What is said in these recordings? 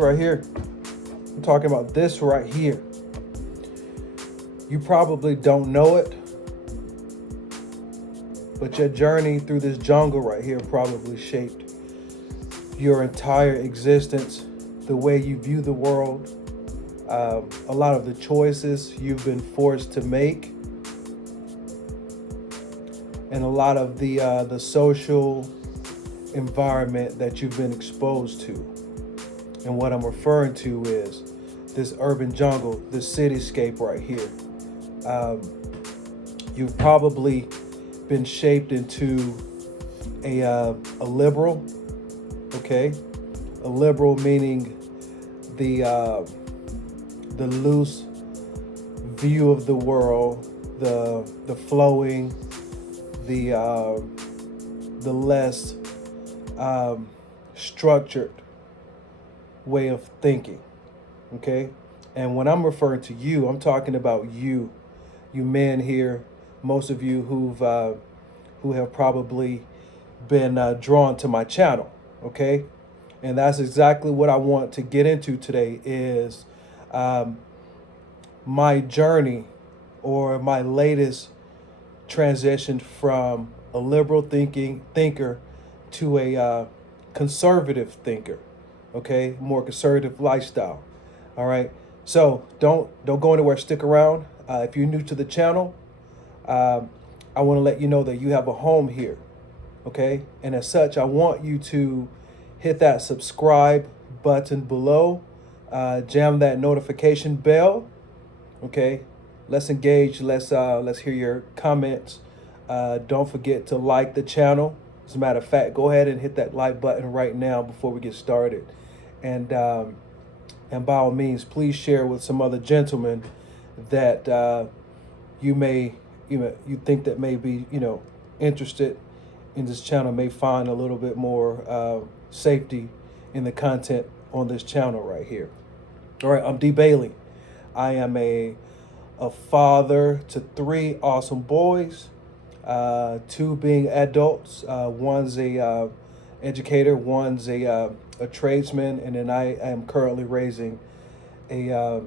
right here. I'm talking about this right here. You probably don't know it, but your journey through this jungle right here probably shaped your entire existence, the way you view the world, a lot of the choices you've been forced to make, and a lot of the social environment that you've been exposed to. And what I'm referring to is this urban jungle, this cityscape right here. You've probably been shaped into a liberal, okay? A liberal meaning the loose view of the world, the flowing, the less structured way of thinking, okay? And when I'm referring to you, I'm talking about you men here, most of you who have probably been drawn to my channel, okay? And that's exactly what I want to get into today is my journey or my latest transition from a liberal thinker to a conservative thinker, okay? More conservative lifestyle, all right? So don't go anywhere, stick around. If you're new to the channel, I want to let you know that you have a home here, okay? And as such, I want you to hit that subscribe button below, jam that notification bell, okay? Let's engage. Let's hear your comments. Don't forget to like the channel. As a matter of fact, go ahead and hit that like button right now before we get started, and by all means, please share with some other gentlemen that you think that may be interested in this channel, may find a little bit more safety in the content on this channel right here. All right, I'm D Bailey. I am a father to 3 awesome boys, 2 being adults. One's a educator, one's a tradesman, and then I am currently raising a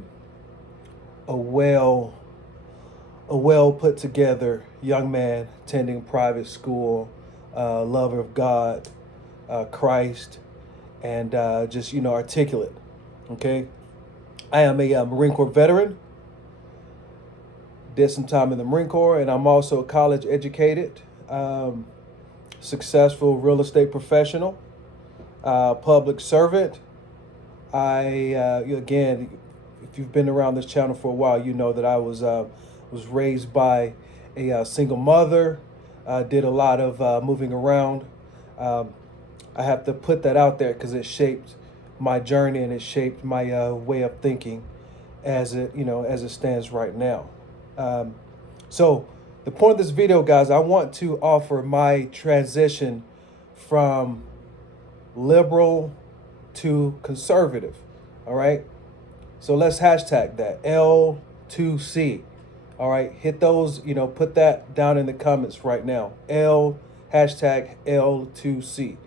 well put together young man attending private school, lover of God, Christ, and just articulate. Okay, I am a Marine Corps veteran. Did some time in the Marine Corps, and I'm also a college educated, successful real estate professional, public servant. Again, if you've been around this channel for a while, you know that I was raised by a single mother. Did a lot of moving around. I have to put that out there because it shaped my journey and it shaped my way of thinking as it stands right now. So the point of this video, guys, I want to offer my transition from liberal to conservative. All right. So let's hashtag that L2C. All right. Hit those, put that down in the comments right now. Hashtag L2C.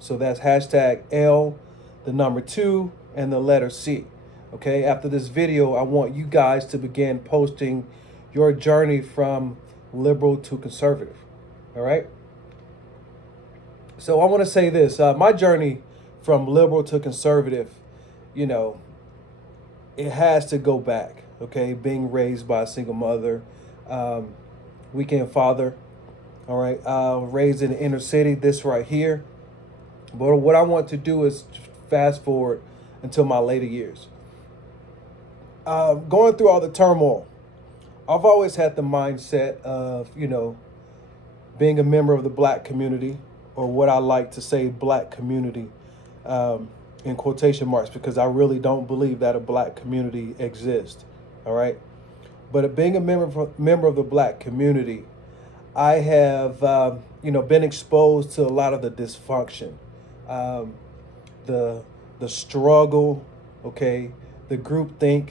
So that's hashtag L, the number 2, and the letter C. Okay. After this video, I want you guys to begin posting your journey from liberal to conservative. All right. So I want to say this, my journey from liberal to conservative, it has to go back. Okay. Being raised by a single mother, weekend father. All right. Raised in the inner city, this right here. But what I want to do is fast forward until my later years. Going through all the turmoil, I've always had the mindset of, being a member of the Black community, or what I like to say, Black community, in quotation marks, because I really don't believe that a Black community exists. All right. But being a member of the Black community, I have, been exposed to a lot of the dysfunction, the struggle, okay, the groupthink,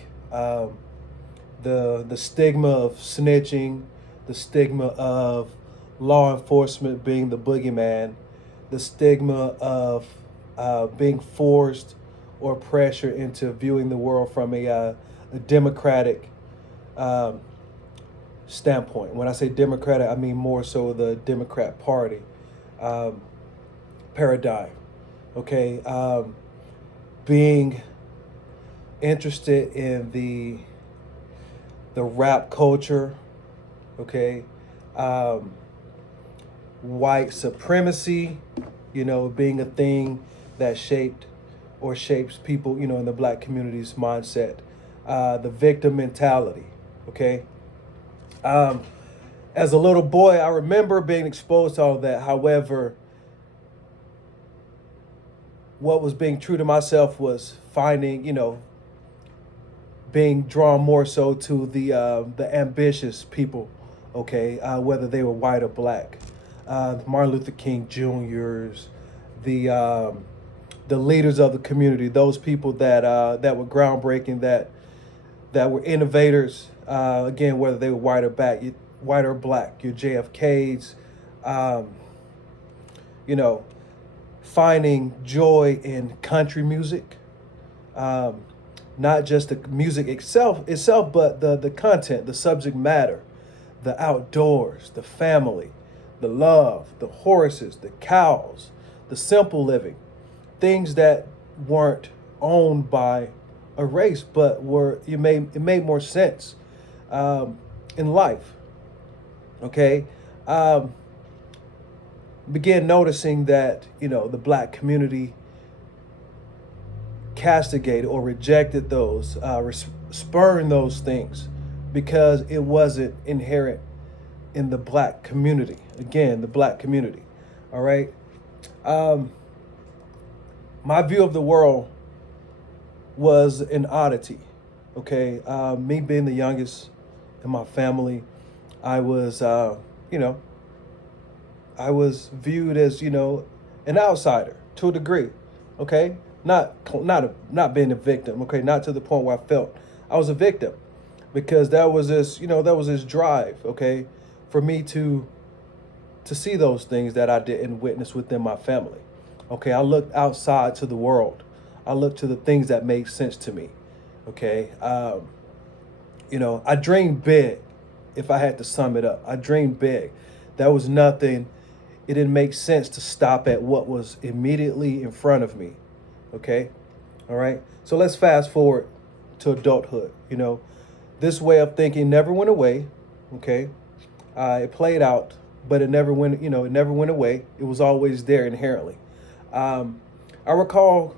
the stigma of snitching, the stigma of law enforcement being the boogeyman, the stigma of being forced or pressure into viewing the world from a democratic um, standpoint. When I say democratic, I mean more so the Democrat Party um, paradigm. Okay, being interested in the rap culture. Okay, um, white supremacy, being a thing that shaped or shapes people, in the black community's mindset. The victim mentality, okay? Um, as a little boy, I remember being exposed to all of that. However, what was being true to myself was finding, being drawn more so to the ambitious people, okay, whether they were white or black, Martin Luther King Jr.'s, the leaders of the community, those people that were groundbreaking, that were innovators. Again, whether they were white or black, your JFKs, um, you know, finding joy in country music. Um, Not just the music itself, but the content, the subject matter, the outdoors, the family, the love, the horses, the cows, the simple living, things that weren't owned by a race, but it made more sense um, in life. Okay, um, began noticing that the black community castigated or rejected those, spurned those things because it wasn't inherent in the black community. Again, the black community. All right. Um, my view of the world was an oddity. Okay. Me being the youngest in my family, I was, I was viewed as, an outsider to a degree. Okay. Not being a victim. Okay. Not to the point where I felt I was a victim, because that was this drive. Okay. For me to see those things that I didn't witness within my family. Okay. I looked outside to the world. I looked to the things that made sense to me. Okay. I dreamed big. If I had to sum it up, I dreamed big. That was nothing. It didn't make sense to stop at what was immediately in front of me. Okay. All right. So let's fast forward to adulthood. This way of thinking never went away. Okay. It played out, but it never went, it never went away. It was always there inherently. I recall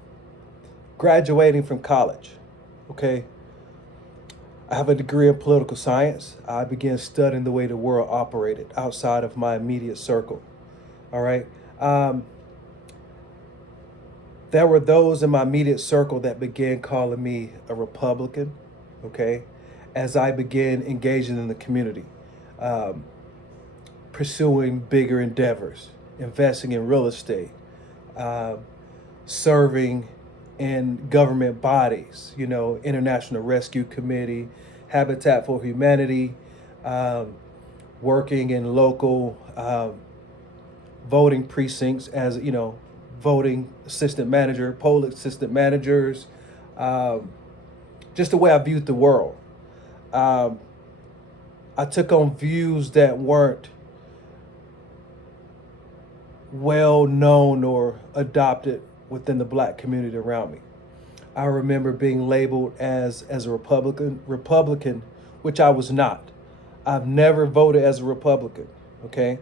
graduating from college. Okay. I have a degree in political science. I began studying the way the world operated outside of my immediate circle. All right. There were those in my immediate circle that began calling me a Republican. Okay. As I began engaging in the community, um, pursuing bigger endeavors, investing in real estate, um, serving in government bodies, International Rescue Committee, Habitat for Humanity, um, working in local voting precincts as, voting assistant manager, poll assistant managers, um, just the way I viewed the world. Um, I took on views that weren't well known or adopted within the black community around me. I remember being labeled as a Republican, which I was not. I've never voted as a Republican. Okay,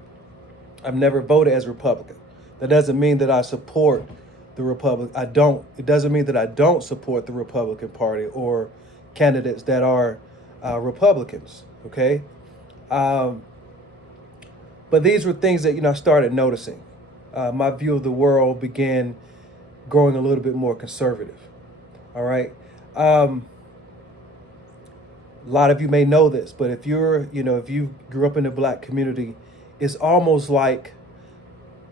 I've never voted as a Republican. That doesn't mean that I support the Republic. I don't. It doesn't mean that I don't support the Republican Party or candidates that are Republicans. Okay, um, but these were things that I started noticing. My view of the world began growing a little bit more conservative. All right. A lot of you may know this, but if if you grew up in the black community, it's almost like,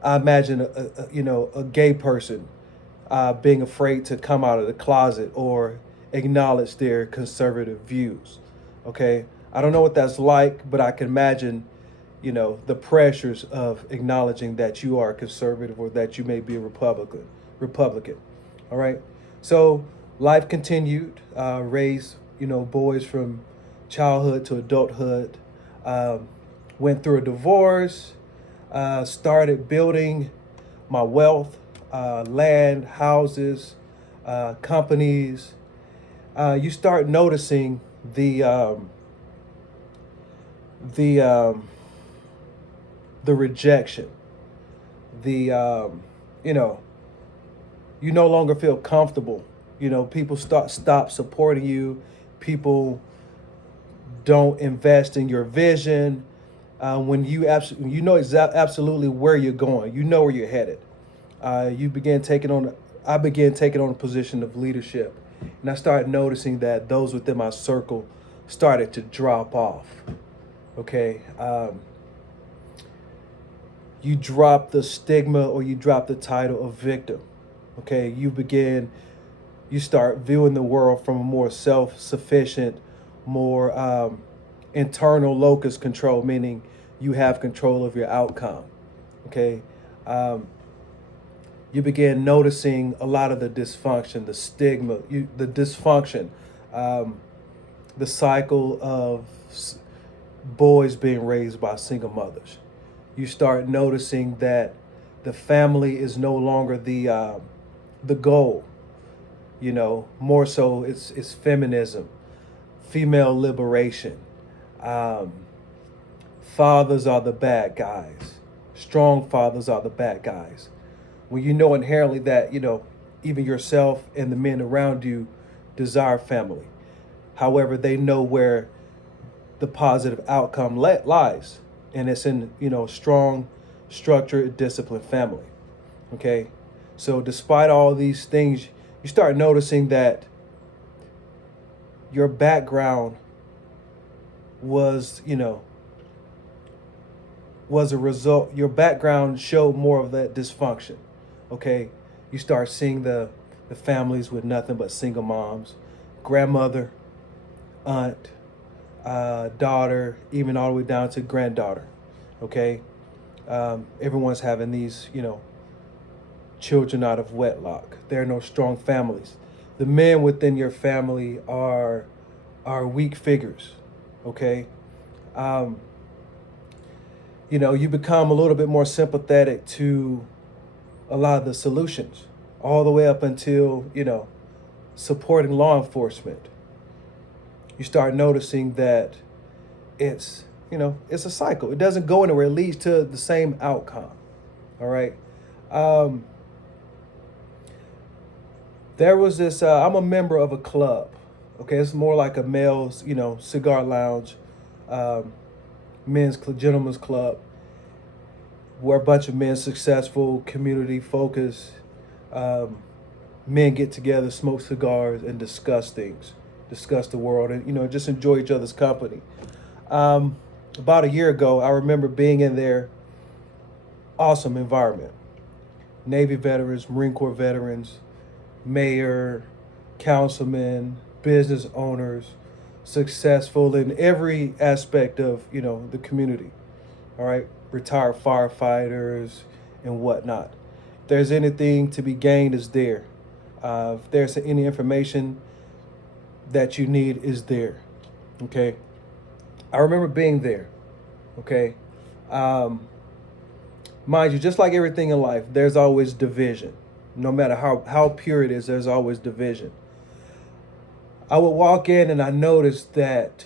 I imagine a gay person being afraid to come out of the closet or acknowledge their conservative views. Okay. I don't know what that's like, but I can imagine, the pressures of acknowledging that you are a conservative or that you may be a Republican. All right. So life continued, raised, boys from childhood to adulthood, um, went through a divorce, started building my wealth, land, houses, companies. You start noticing the um, the rejection, the you know you no longer feel comfortable. People stop supporting you. People don't invest in your vision. When you know absolutely where you're going, you know where you're headed. You begin taking on. I began taking on a position of leadership, and I started noticing that those within my circle started to drop off. Okay, you drop the stigma or you drop the title of victim. Okay, you start viewing the world from a more self-sufficient, more internal locus control, meaning you have control of your outcome. Okay, um, you begin noticing a lot of the dysfunction, the stigma, the dysfunction, um, the cycle of boys being raised by single mothers. You start noticing that the family is no longer the goal. More so it's feminism, female liberation. Um, Fathers are the bad guys. Strong fathers are the bad guys. When you know inherently that even yourself and the men around you desire family. However, they know where the positive outcome lies, and it's in strong, structured, disciplined family. Okay, so despite all these things, you start noticing that your background was was a result. Your background showed more of that dysfunction. Okay, you start seeing the families with nothing but single moms, grandmother, aunt, daughter, even all the way down to granddaughter. Okay, everyone's having these children out of wedlock. There are no strong families. The men within your family are weak figures. Okay, um, you become a little bit more sympathetic to a lot of the solutions, all the way up until supporting law enforcement. You start noticing that it's a cycle. It doesn't go anywhere. It leads to the same outcome. All right. Um, there was this. I'm a member of a club. Okay, it's more like a male's, cigar lounge, um, gentlemen's club, where a bunch of men, successful, community focused, um, men get together, smoke cigars, and discuss things, discuss the world, and just enjoy each other's company. Um, about a year ago, I remember being in there. Awesome environment. Navy veterans, Marine Corps veterans, mayor, councilmen, business owners, successful in every aspect of the community. All right, retired firefighters and whatnot. If there's anything to be gained, is there. If there's any information that you need, is there. Okay, I remember being there. Okay, um, mind you, just like everything in life, there's always division. No matter how pure it is, there's always division. I would walk in and I noticed that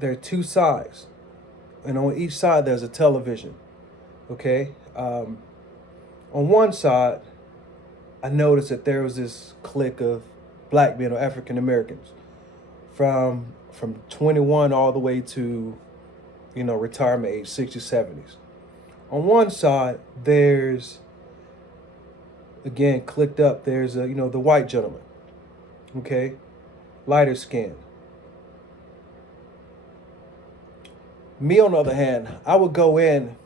there are two sides, and on each side there's a television. Okay, on one side, I noticed that there was this clique of black men or African Americans from 21 all the way to retirement age, 60s, 70s. On one side, there's again clicked up. There's the white gentleman. Okay, lighter skin. Me, on the other hand, I would go in.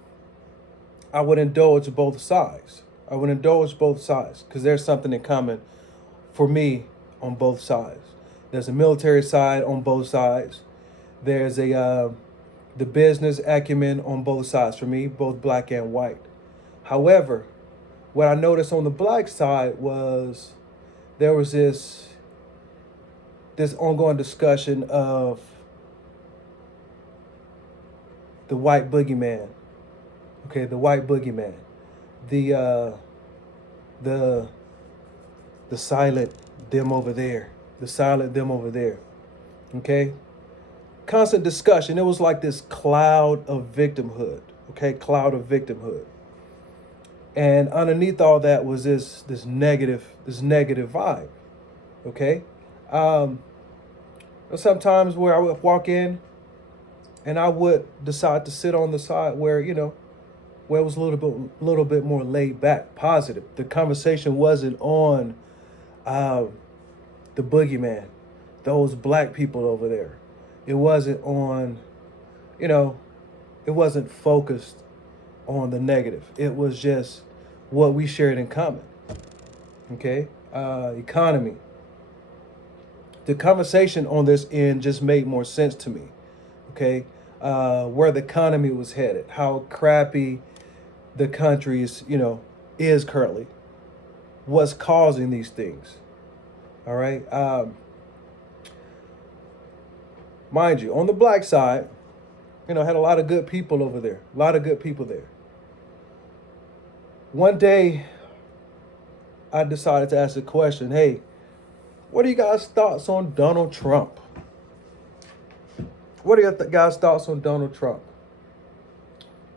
I would indulge both sides. I would indulge both sides because there's something in common for me on both sides. There's a military side on both sides. There's the business acumen on both sides for me, both black and white. However, What I noticed on the black side was there was this ongoing discussion of the white boogeyman. Okay, the white boogeyman, the the the silent them over there, the silent them over there. Okay, constant discussion. It was like this cloud of victimhood. Okay, cloud of victimhood, and underneath all that was this negative vibe. Okay, um, sometimes where I would walk in and I would decide to sit on the side where where it was a little bit more laid back, positive. The conversation wasn't on uh, the boogeyman, those black people over there. It wasn't on, you know, it wasn't focused on the negative. It was just what we shared in common. Okay, economy. The conversation on this end just made more sense to me. Okay, where the economy was headed, how crappy the country is currently, what's causing these things. All right. Mind you, on the black side, had a lot of good people over there. A lot of good people there. One day, I decided to ask a question. Hey, what are you guys' thoughts on Donald Trump? What are your guys' thoughts on Donald Trump?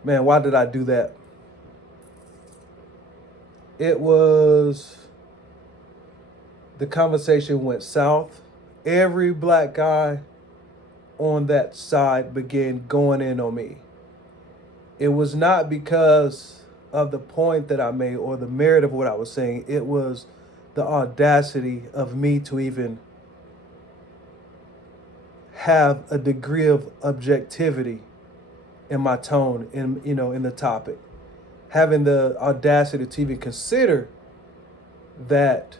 Man, why did I do that? It was the conversation went south. Every black guy on that side began going in on me. It was not because of the point that I made or the merit of what I was saying. It was the audacity of me to even have a degree of objectivity in my tone, in the topic. Having the audacity to even consider that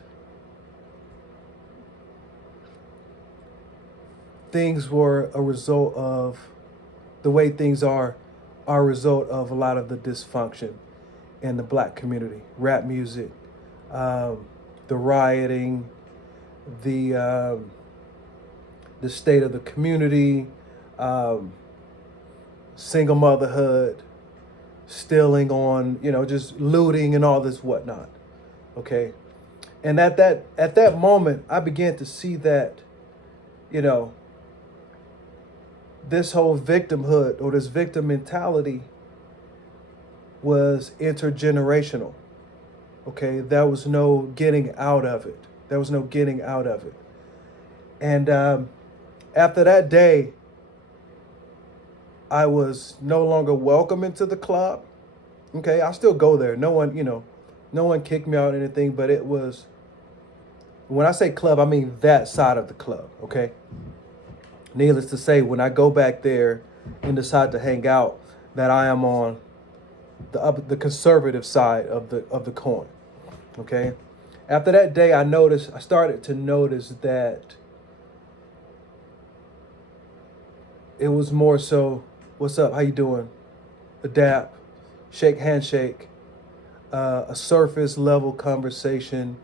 things were a result of the way things are a result of a lot of the dysfunction in the black community. Rap music, the rioting, the state of the community, single motherhood, stealing on, just looting and all this whatnot. Okay. And at that moment, I began to see that, this whole victimhood or this victim mentality was intergenerational. Okay. There was no getting out of it. There was no getting out of it. And after that day, I was no longer welcome into the club. Okay, I still go there. No one kicked me out or anything, but it was, when I say club, I mean that side of the club, okay? Needless to say, when I go back there and decide to hang out, that I am on the conservative side of the coin, okay? After that day, I started to notice that it was more so, what's up, how you doing? Adapt, shake, handshake, a surface level conversation,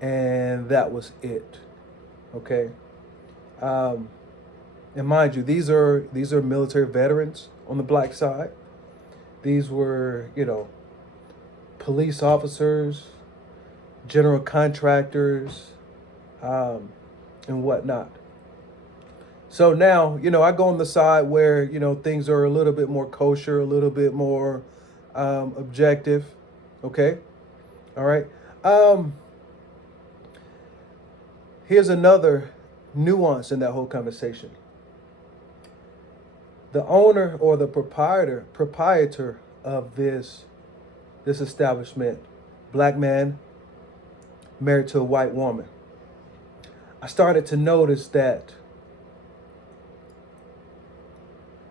and that was it. Okay. And mind you, these are military veterans on the black side. These were, police officers, general contractors, and whatnot. So now, I go on the side where, things are a little bit more kosher, a little bit more objective. Okay. All right. Here's another nuance in that whole conversation. The owner or the proprietor of this establishment, black man married to a white woman. I started to notice that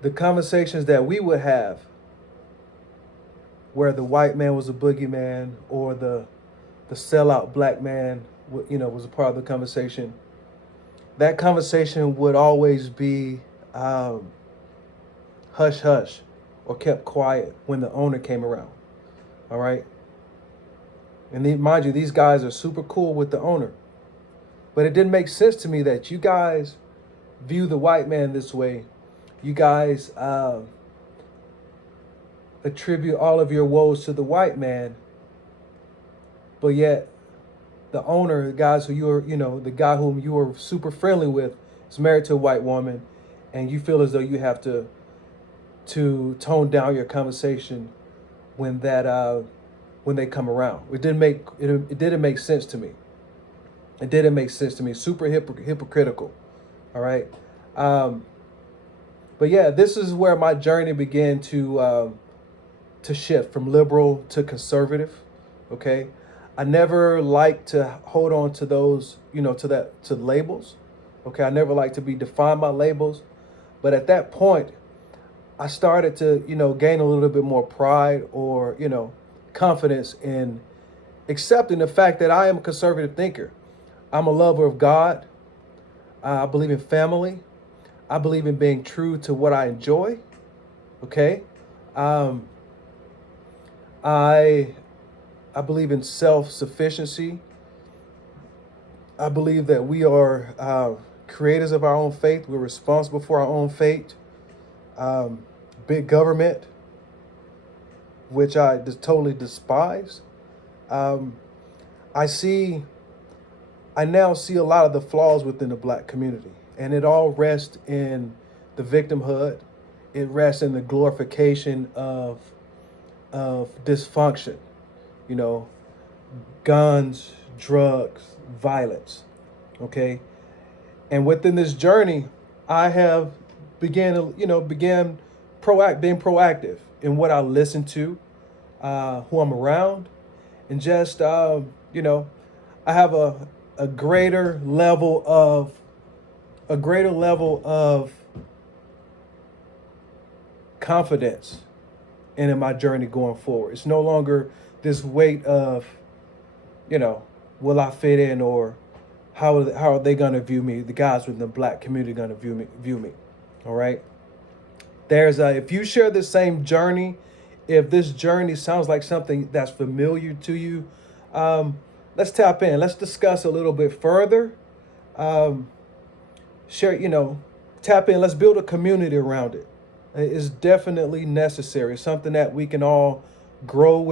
the conversations that we would have where the white man was a boogeyman or the sellout black man, was a part of the conversation, that conversation would always be hush hush or kept quiet when the owner came around. All right. And mind you, these guys are super cool with the owner. But it didn't make sense to me that you guys view the white man this way. You guys attribute all of your woes to the white man, but yet the owner, the guys who you are, the guy whom you are super friendly with, is married to a white woman, and you feel as though you have to tone down your conversation when they come around. It didn't make sense to me. It didn't make sense to me. Super hypocritical. All right. But yeah, this is where my journey began to shift from liberal to conservative. Okay. I never liked to hold on to those, to labels. Okay. I never liked to be defined by labels. But at that point, I started to, gain a little bit more pride or, confidence in accepting the fact that I am a conservative thinker. I'm a lover of God. I believe in family. I believe in being true to what I enjoy. Okay. I believe in self-sufficiency. I believe that we are creators of our own fate. We're responsible for our own fate. Big government, which I just totally despise. I now see a lot of the flaws within the black community, and it all rests in the victimhood. It rests in the glorification of dysfunction, guns, drugs, violence. Okay. And within this journey, I have began being proactive in what I listen to, who I'm around, and just I have a greater level of confidence in my journey going forward. It's no longer this weight of, will I fit in, or how are they going to view me? The guys within the black community going to view me. All right. If you share the same journey, if this journey sounds like something that's familiar to you, let's tap in. Let's discuss a little bit further. Tap in. Let's build a community around it. It's definitely necessary. It's something that we can all grow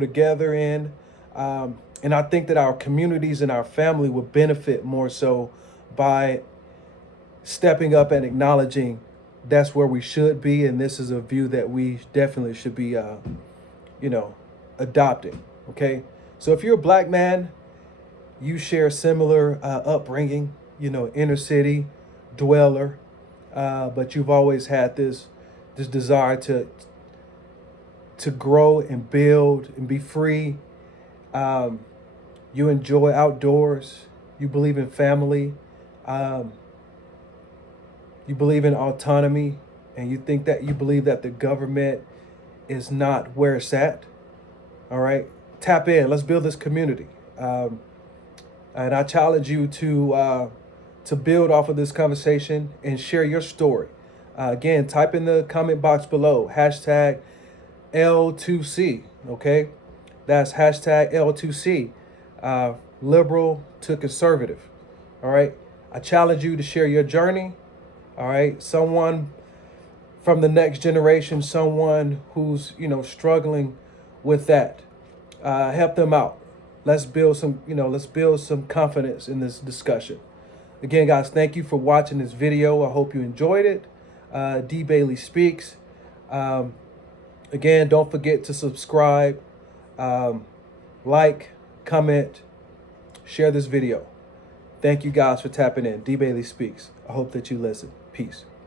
together in. And I think that our communities and our family would benefit more so by stepping up and acknowledging that's where we should be. And this is a view that we definitely should be, adopting. Okay. So if you're a black man, you share similar upbringing, inner city dweller, but you've always had this desire to grow and build and be free. You enjoy outdoors. You believe in family. You believe in autonomy, and you believe that the government is not where it's at. All right, tap in. Let's build this community. And I challenge you to build off of this conversation and share your story. Again, type in the comment box below, hashtag L2C, okay? That's hashtag L2C, liberal to conservative, all right? I challenge you to share your journey, all right? Someone from the next generation, someone who's, struggling with that. Help them out. Let's build some confidence in this discussion. Again, guys, thank you for watching this video. I hope you enjoyed it. D Bailey Speaks. Again, don't forget to subscribe, like, comment, share this video. Thank you guys for tapping in. D Bailey Speaks. I hope that you listen. Peace.